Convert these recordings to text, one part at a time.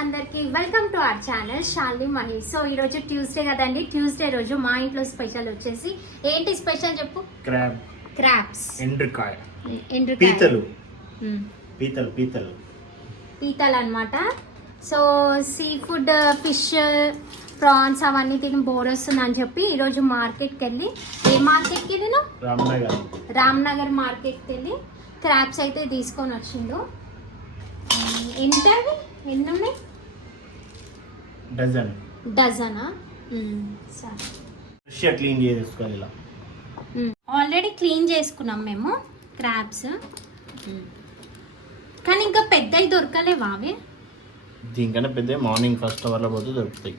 అందరికి welcome to our channel Shalini Mahesh so ఈరోజు Tuesday కదండి. ట్యూస్డే రోజు మా ఇంట్లో స్పెషల్ వచ్చేసి ఏంటి స్పెషల్ చెప్పు? క్రాబ్. క్రాప్స్ ఎండ్రికాయ. ఎండ్రికాయ. పీతలు. పీతలు పీతలు పీతలు. అనమాట so sea food fish prawns అవన్నీ తిని బోర్ వస్తుంది అని చెప్పి ఈరోజు మార్కెట్కి వెళ్ళి. ఏ మార్కెట్కి వెళ్ళినా రామ్నగర్. రామ్నగర్ మార్కెట్కి వెళ్ళి క్రాప్స్ అయితే తీసుకొని వచ్చిండు. ఎంత అవి ఎన్ని ఉన్నాయి డజన్ డజనా సరే. ఫ్రెష్గా క్లీన్ చేసుకోవాలి ఇలా. ఆల్రెడీ క్లీన్ చేసుకున్నాం మేము క్రాబ్స్ కానీ ఇంకా పెద్దవి దొరకలేవా అవి? దీనికన్నా పెద్ద మార్నింగ్ ఫస్ట్ అవర్లో పోతే దొరుకుతాయి.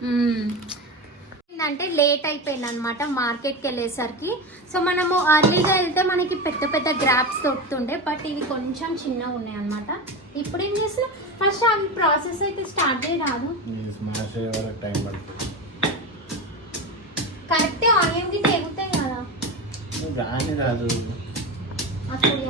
ఏంటంటే లేట్ అయిపోయింది అనమాట మార్కెట్కి వెళ్ళేసరికి. సో మనము అర్లీగా వెళ్తే మనకి పెద్ద పెద్ద గ్రాప్స్ దొరుకుతుండే బట్ ఇవి కొంచెం చిన్నగా ఉన్నాయి అనమాట ఇప్పుడు ఏం చేస్తున్నాం ఫస్ట్ అవి ప్రాసెస్ అయితే స్టార్ట్ రాదు. కరెక్టే ఆనియన్కి తెగుతాయి కదా. రాదు. అసలు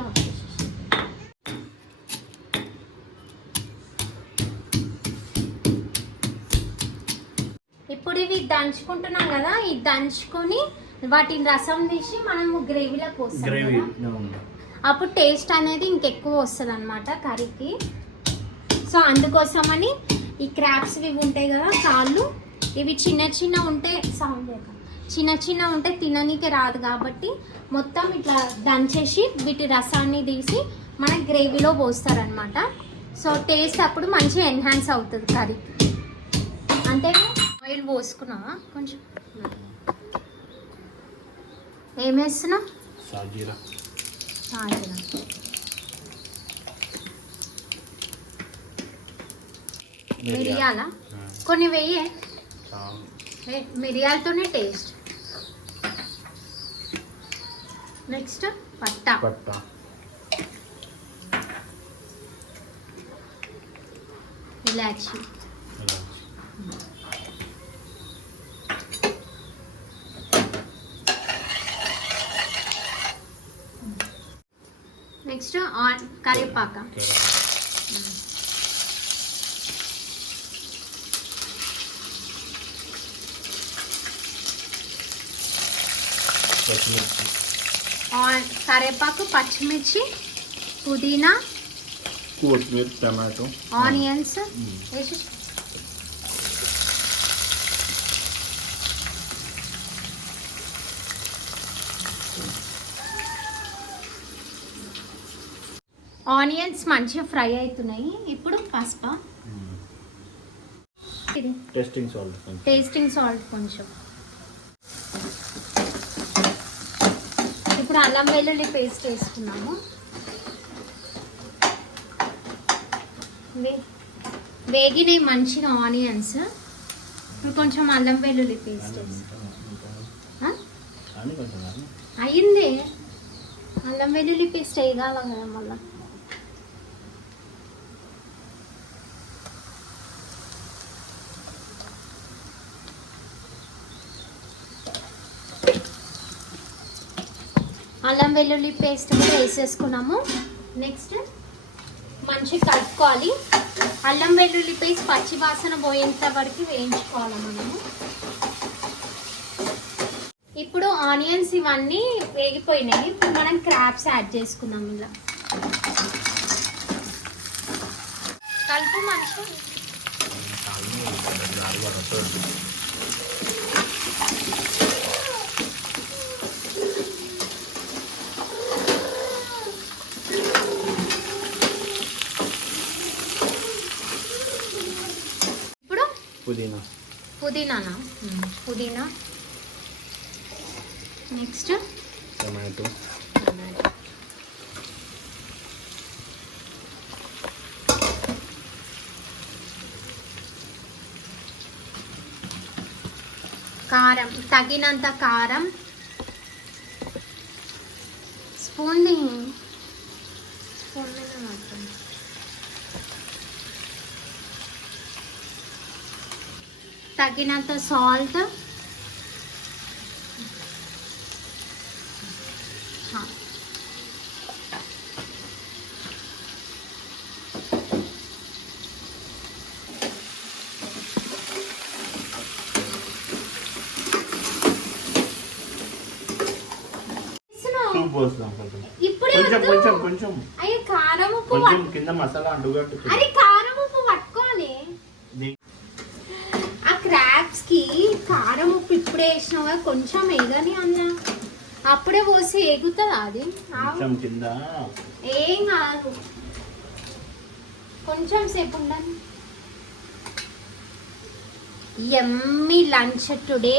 దంచుకుంటున్నాం కదా ఇది దంచుకొని వాటిని రసం తీసి మనము గ్రేవీలో పోస్తాం గ్రేవీ కదా. అప్పుడు టేస్ట్ అనేది ఇంకెక్కువ వస్తుంది అనమాట కర్రీకి. సో అందుకోసమని ఈ క్రాప్స్ ఇవి ఉంటాయి కదా కాళ్ళు ఇవి చిన్న చిన్న ఉంటే సౌండ్ లేక. చిన్న చిన్న ఉంటే తిననీకి రాదు కాబట్టి మొత్తం ఇట్లా దంచేసి వీటి రసాన్ని తీసి మన గ్రేవీలో పోస్తారనమాట సో టేస్ట్ అప్పుడు మంచిగా ఎన్హాన్స్ అవుతుంది కర్రీ ఆయిల్ పోసుకున్నావా? కొంచెం. ఏం వేస్తున్నావు సాజీరా. మిరియాల. కొన్ని వెయ్యే మిరియాలతోనే టేస్ట్. నెక్స్ట్ పట్టా. పట్ట. ఇలాచి. నెక్స్ట్ ఆన్ కరివేపాక పచ్చిమిర్చి ఆన్ కరివేపాకు పచ్చిమిర్చి పుదీనా కొత్తిమీర టమాటో ఆనియన్స్ వేసి ఆనియన్స్ మంచిగా ఫ్రై అవుతున్నాయి. ఇప్పుడు పసుపు టెస్టింగ్ సాల్ట్ టేస్టింగ్ సాల్ట్ కొంచెం. ఇప్పుడు అల్లం వెల్లుల్లి పేస్ట్ వేసుకున్నాము. వేగినాయి మంచిగా ఆనియన్స్. కొంచెం అల్లం వెల్లుల్లి పేస్ట్ అయింది. అల్లం వెల్లుల్లి పేస్ట్ వేయగల కదా మళ్ళీ? అల్లం వెల్లుల్లి పేస్ట్ కూడా వేసేసుకున్నాము. నెక్స్ట్ మంచిగా కలుపుకోవాలి. అల్లం వెల్లుల్లి పేస్ట్ పచ్చి వాసన పోయేంత వరకు వేయించుకోవాలి మనము. ఇప్పుడు ఆనియన్స్ ఇవన్నీ వేగిపోయినాయి. ఇప్పుడు మనం క్రాప్స్ యాడ్ చేసుకుందాం ఇలా కలుపు మంచిగా ఇప్పుడు పుదీనా. పుదీనానా? పుదీనా. నెక్స్ట్? టమాటో. కారం. తగినంత కారం. స్పూన్ తగినంత సాల్ట్ కొంచెం. కొంచెం కొంచెం అయ్యో కారం ఉప్పు కింద మసాలా అడుగు అరే ఇప్పుడే వేసినావా కొంచెం వేయగానే అన్న. అప్పుడే పోసి ఎగుతుందా అది? ఆవు. కొంచెం కింద. ఏం కాదు. కొంచెం సేపు ఉండండి. ఎమ్మి లంచ్ టుడే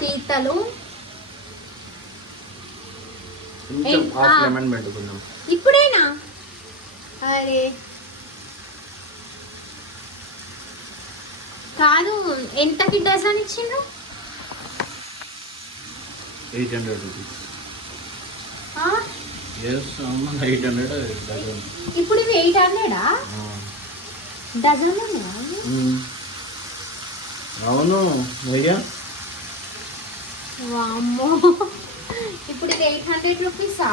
పీతలు. ఇప్పుడేనా? అరే. కాదు ఎంతకి డజన్ ఇచ్చిండ్రు? Eight hundred rupees. Eight hundred ఇప్పుడు ఇవి ఎయిట్ హండ్రెడా? డజన్ అవును మీడియా వామ్మో. ఇప్పుడు ఇది ఎయిట్ హండ్రెడ్ రూపీసా?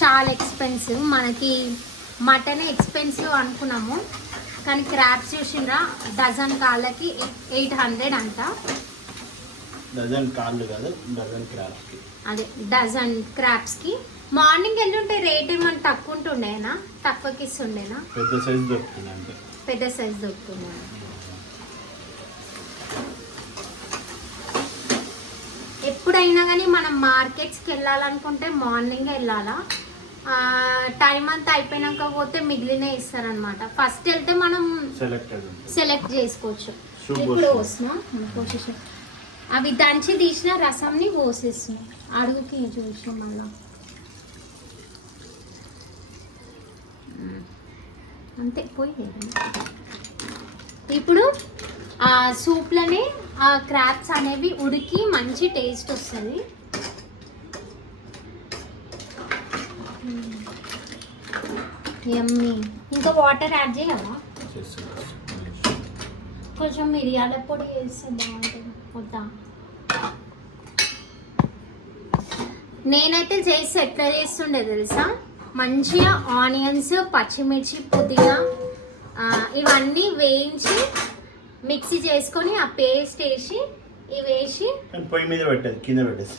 చాలా ఎక్స్పెన్సివ్. మనకి మటన్ ఎక్స్పెన్సివ్ అనుకున్నాము. కానీ క్రాబ్స్ చూసిండ్రా డజన్ కాళ్ళకి ఎయిట్ హండ్రెడ్ అంట. డజన్ కాళ్ళు కాదు డజన్ క్రాప్స్కి. అదే డజన్ క్రాబ్స్కి మార్నింగ్ వెళ్ళుంటే రేట్ ఏమైనా తక్కువ ఉంటుండేనా? తక్కువకి ఇస్తుండేనా? పెద్ద సైజ్ దొరుకుతుంది పెద్ద సైజ్ దొరుకుతుంది? ఎప్పుడైనా కానీ మనం మార్కెట్స్కి వెళ్ళాలనుకుంటే మార్నింగ్ వెళ్ళాలా? టైం అంతా అయిపోయినాక పోతే మిగిలిన ఇస్తారనమాట ఫస్ట్ వెళ్తే మనం సెలెక్ట్ చేసుకోవచ్చు. ఇప్పుడు. పోసిన? పోసేసిన అవి దంచి తీసిన రసంని పోసేస్తున్నాం అడుగుకి చూసి మళ్ళా. అంతే పోయి ఇప్పుడు ఆ సూప్లోనే ఆ క్రాప్స్ అనేవి ఉడికి మంచి టేస్ట్ వస్తుంది. ఎమ్మి ఇంకా వాటర్ యాడ్ చేయవా చేస్తున్నాం. కొంచెం మిరియాల పొడి వేస్తే బాగుంటుంది. వద్దా? నేనైతే చేసి ఎట్లా చేస్తుండే తెలుసా? మంచిగా ఆనియన్స్ పచ్చిమిర్చి పుదీనా ఇవన్నీ వేయించి మిక్సీ చేసుకొని ఆ పేస్ట్ వేసి ఇవి వేసి పొయ్యి మీద పెట్టేది కింద పెట్టేసి.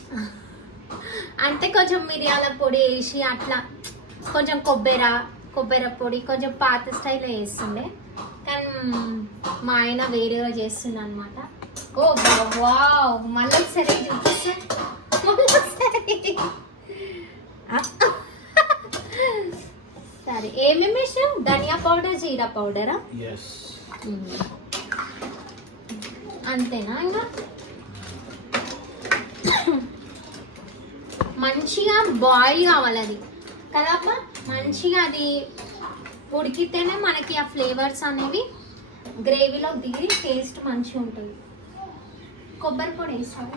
అంటే కొంచెం మిరియాల పొడి వేసి అట్లా కొంచెం కొబ్బరి కొబ్బరి పొడి కొంచెం పాత స్టైల్లో వేస్తుండే కానీ మా ఆయన వేరేగా చేస్తుండే అనమాట ఓ వావ్ మళ్ళీ సరే చూపిస్తే. సరే ఏమేమి వేసాం ధనియా పౌడర్ జీరా పౌడరా? అంతేనా ఇంకా? మంచిగా బాయిల్ కావాలి అది. కదప్ప? మంచిగా అది ఉడికితేనే మనకి ఆ ఫ్లేవర్స్ అనేవి గ్రేవీలో దిగి టేస్ట్ మంచిగా ఉంటుంది. కొబ్బరి పొడి వేస్తాము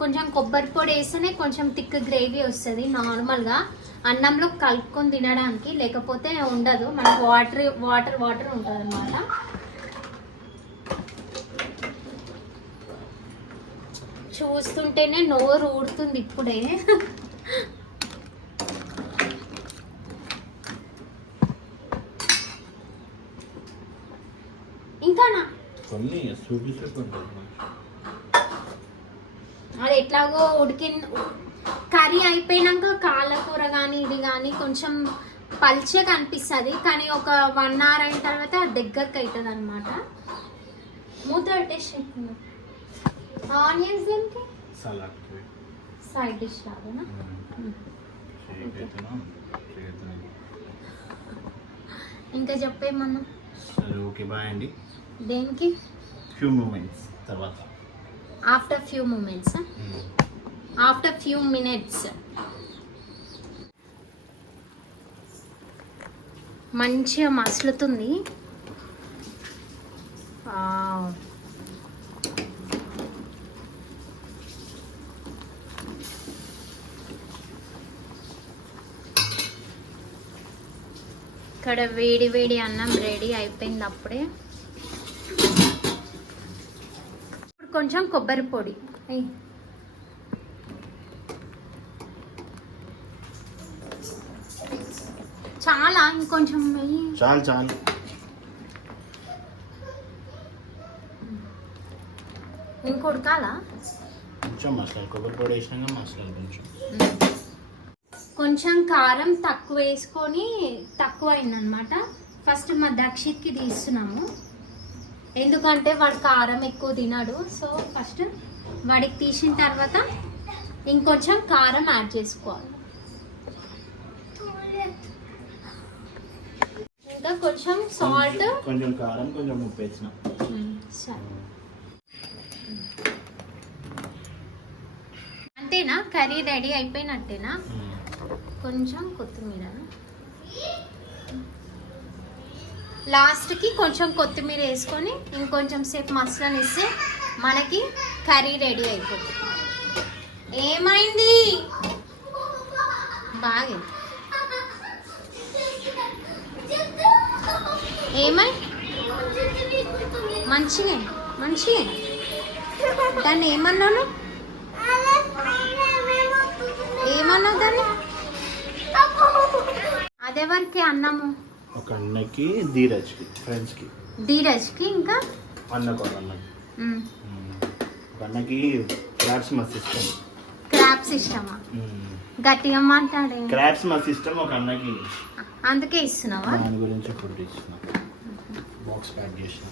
కొంచెం కొబ్బరి పొడి వేస్తేనే కొంచెం థిక్ గ్రేవీ వస్తుంది. నార్మల్గా అన్నంలో కలుపుకొని తినడానికి లేకపోతే ఉండదు. మనకి వాటర్ వాటర్ వాటర్ ఉంటుంది అనమాట చూస్తుంటేనే నోరు ఊడుతుంది ఇప్పుడే. కొన్ని అది ఎట్లాగో ఉడికి కర్రీ అయిపోయినాక కాళ్ళకూర కానీ ఇది కానీ కొంచెం పల్చగా అనిపిస్తుంది కానీ ఒక వన్ అవర్ అయిన తర్వాత అది దగ్గరకు అవుతుంది అనమాట మూత పెట్టేసి ఆనియన్స్ సలాడ్ సైడ్ డిష్ లాగానా? ఇంకా చెప్పేమన్నా? సరే ఓకే బాయ్ అండి. దేనికి? ఫ్యూ మూమెంట్స్ తర్వాత. After few moments after few minutes మంచిగా మసులుతుంది. ఇక్కడ వేడి వేడి అన్నం రెడీ అయిపోయింది అప్పుడే. కొంచెం కొబ్బరి పొడి. చాలా ఇంకొంచెం చాలు చాలు. కొంచెం కొంచెం. కారం తక్కువ వేసుకొని తక్కువ అయిందనమాట ఫస్ట్ మా దక్షిత్కి తీస్తున్నాము. ఎందుకంటే వాడు కారం ఎక్కువ తినడు. సో ఫస్ట్ వాడికి తీసిన తర్వాత ఇంకొంచెం కారం యాడ్ చేసుకోవాలి. ఇంకా కొంచెం సాల్ట్. కొంచెం కారం కొంచెం ఉప్పు వేసిన. సరే. అంతేనా? కర్రీ రెడీ అయిపోయినట్టేనా? కొంచెం కొత్తిమీర లాస్ట్కి కొంచెం కొత్తిమీర వేసుకొని ఇంకొంచెం సేపు మసాలాని ఇస్తే మనకి కర్రీ రెడీ అయిపోతుంది. ఏమైంది? బాగా ఏమై? మంచిగా మంచిగా దాన్ని ఏమన్నాను? ఏమన్నావు దాన్ని? అదెవరికి అన్నము? ఒక అన్నకి ధీరజ్కి ఫ్రెండ్స్కి. ధీరజ్కి ఇంకా? అన్నకు ఒక అన్నకి. మ్, ఒక అన్నకి క్రాబ్స్ మస్తు ఇష్టం క్రాప్స్ ఇష్టమా? గట్టిగా మాట్లాడే క్రాబ్స్ మస్తు ఇష్టం ఒక అన్నకి. అందుకే ఇస్తున్నావా? దాని గురించి ఫుడ్ ఇచ్చిన బాక్స్ ప్యాక్ చేసిన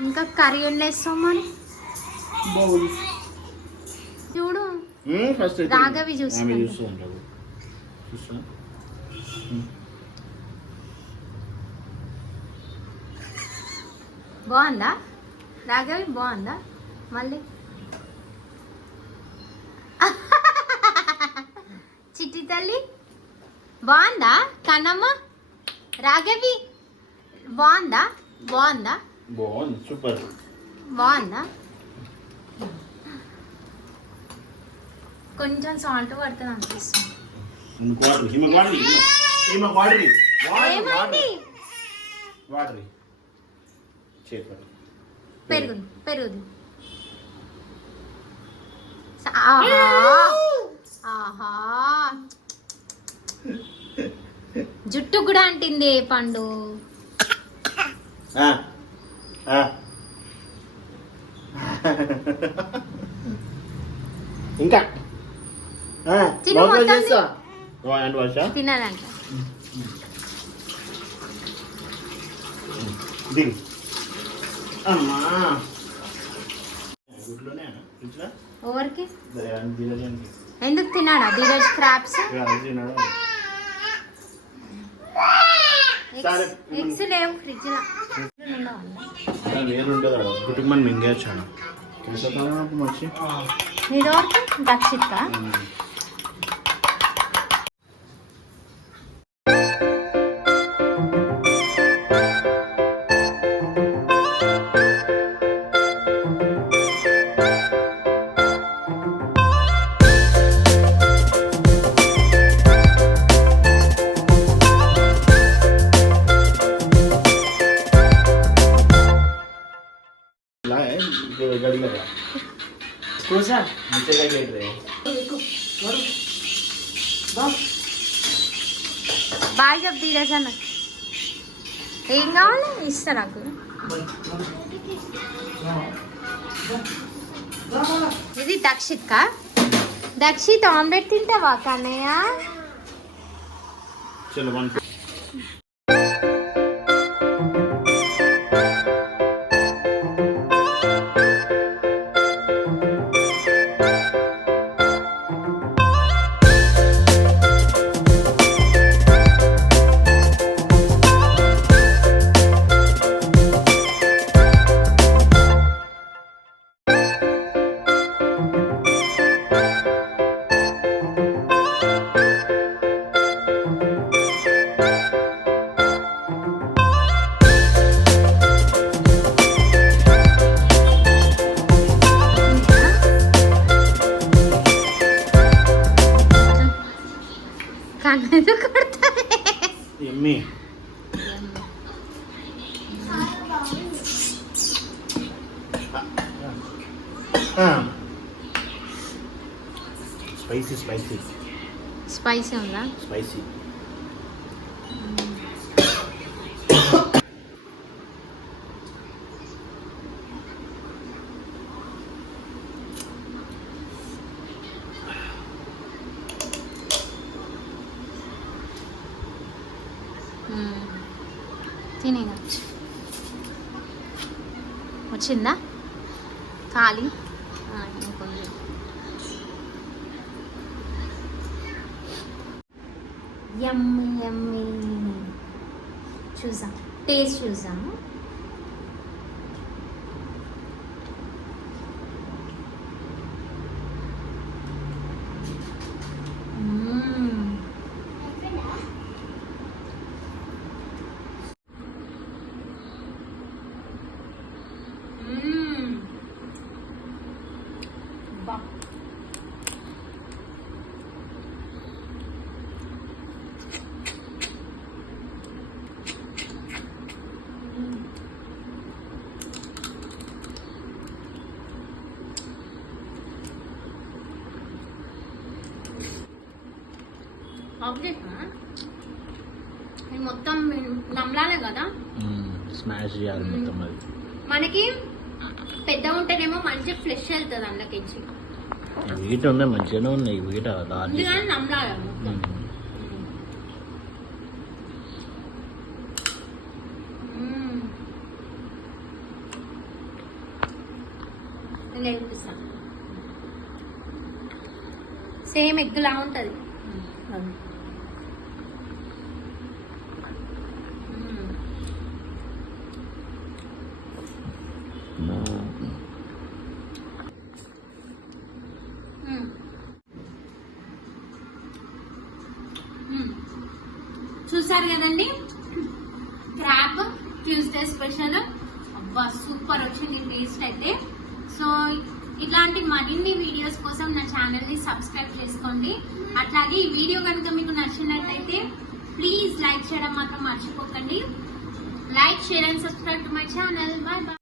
ఇంకా కర్రీ వండేస్తాం మరి? చూడు. ఫస్ట్ చూస్తున్నాడు. ఆమె చూస్తూ చూస్తున్నా. బాగుందా? రాఘవి బాగుందా? మళ్ళీ. చిట్టి తల్లి బాగుందా? కన్నమ్మ రాఘవి బాగుందా? బాగుందా? బాగుంది సూపర్. బాగుందా? కొంచెం సాల్ట్ పడుతుంది అనిపిస్తుంది. వాటర్ ఈమె వాటర్ ఈమె వాటర్. చేపడు. పెరుగుది. ఆహా. ఆహా. జుట్టు కూడా అంటింది ఏ పండు ఇంకా? తినాలంట. దిగు. అమ్మా. ఎవరికి? ఎందుకు తినాడా ధీరజ్ క్రాప్స్? తిన్నాడు ఎగ్స్ లేవు ఫ్రిడ్జ్లో వేరు ఉంటుంది గుట్టుకు మనం మింగేయచ్చాను తెలుసా మంచి మీరు ఎవరికి? దక్షిత్ కూసా ముచ్చగా చేయట్లే బాయ్ చెప్ ధీరజ్ అన్న ఏం కావాలి? ఇస్తా నాకు. ఇది దక్షిత్ కా దక్షిత్ ఆమ్లెట్ తింటావా కన్నయ్య? చలో వన్ కన్నయ్య ఎమ్మి. స్పైసీ స్పైసీ స్పైసీ ఉందా? స్పైసీ వచ్చిందా? ఖాళీ? ఆ, ఇంకొంచెం. Yummy yummy. చూసాం. టేస్ట్ చూసాము మ్మ్. మ్మ్. బా ఆమ్లెట్ ఇది మొత్తం నమ్లాలే కదా స్మాష్ చేయాలి మొత్తం అది. మనకి పెద్ద ఉంటేనేమో మంచి ఫ్లెష్ వెళ్తుంది అందులోకించి వీట ఉన్నాయి మంచిగానే ఉన్నాయి వీట మొత్తం సేమ్ ఎగ్ లా ఉంటుంది మ్మ్. మ్మ్. మ్మ్. చూసారు కదండి? క్రాబ్ ట్యూస్డే స్పెషల్ అబ్బా సూపర్ వచ్చింది టేస్ట్ అయితే. సో ఇట్లాంటి మరిన్ని వీడియోస్ కోసం నా ఛానల్ని సబ్స్క్రైబ్ చేసుకోండి. అట్లాగే ఈ వీడియో కనుక మీకు నచ్చినట్లయితే ప్లీజ్ లైక్ చేయడం మాత్రం మర్చిపోకండి. Like share and subscribe to my channel bye bye